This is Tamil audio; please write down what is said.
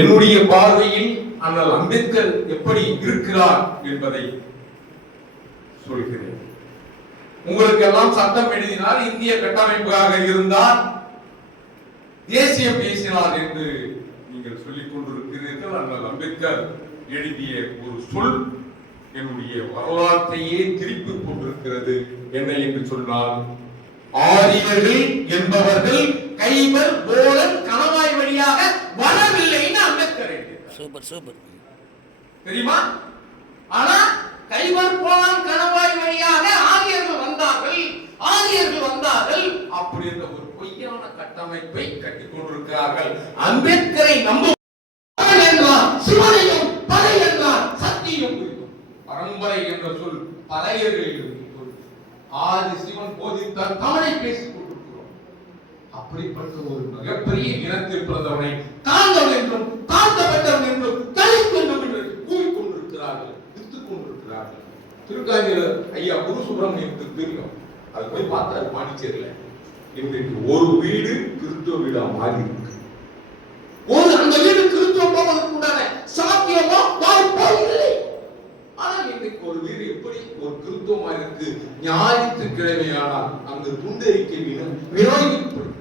என்னுடைய பார்வையில் அண்ணல் அம்பேத்கர் எப்படி இருக்கிறார் என்பதை சொல்கிறேன். உங்களுக்கு எல்லாம் சட்டம் எழுதினார், இந்திய கட்டமைப்பாக இருந்தார், தேசியம் பேசினார் என்று நீங்கள் சொல்லிக் கொண்டிருக்கிறீர்கள். அண்ணல் அம்பேத்கர் எழுதிய ஒரு சொல் என்னுடைய வரலாற்றையே திருப்பி கொண்டிருக்கிறது. என்ன என்று சொன்னால், ஆரியர்கள் என்பவர்கள் கைபர், போலன், கணவாய் வழியாக வரவில்லைன்னு அம்பேத்கர் எழுதினார். Super super. தெரியுமா? ஆனா கைபர், போலன், கணவாய் வழியாக ஆரியர்கள் வந்தார்கள் அப்படி என்ற ஒரு பொய்யான கட்டமைப்பை கட்டிக் கொண்டிருக்கிறார்கள். அம்பேத்கரை நம்ப என்றார், சிவனையும் படை என்றார், சக்தியும் பரம்பரை என்ற சொல் பழையர்களில் ஆதி சிவன் போதித்தார், தமிழை பேசிக் கொண்டிருக்கிறோம். அப்படிப்பட்ட ஒரு மிகப்பெரிய இனத்தில் பிறந்தவனை தாழ்ந்தவன் என்றும் தாழ்த்தப்பட்டவன் என்றும் தலித்துவம் என்று கூறிக்கொண்டிருக்கிறார்கள், வித்துக் கொண்டிருக்கிறார்கள். திருக்காஞ்சியில் ஐயா குரு சுப்பிரமணியத்துக்கு தெரியும், அது போய் பார்த்தாரு பாண்டிச்சேரியில. இன்றைக்கு ஒரு வீடு கிறிஸ்துவ வீடா மாறி இருக்கு. ஒரு அந்த வீடு கிறிஸ்துவ போவதற்கு உண்டான சாத்தியமோ வாய்ப்போ இல்லை. ஆனால் இன்றைக்கு ஒரு வீடு எப்படி ஒரு கிறிஸ்துவமா இருக்கு? ஞாயிற்றுக்கிழமையானால் அந்த துண்டறிக்கை வினோதிக்கப்படும்.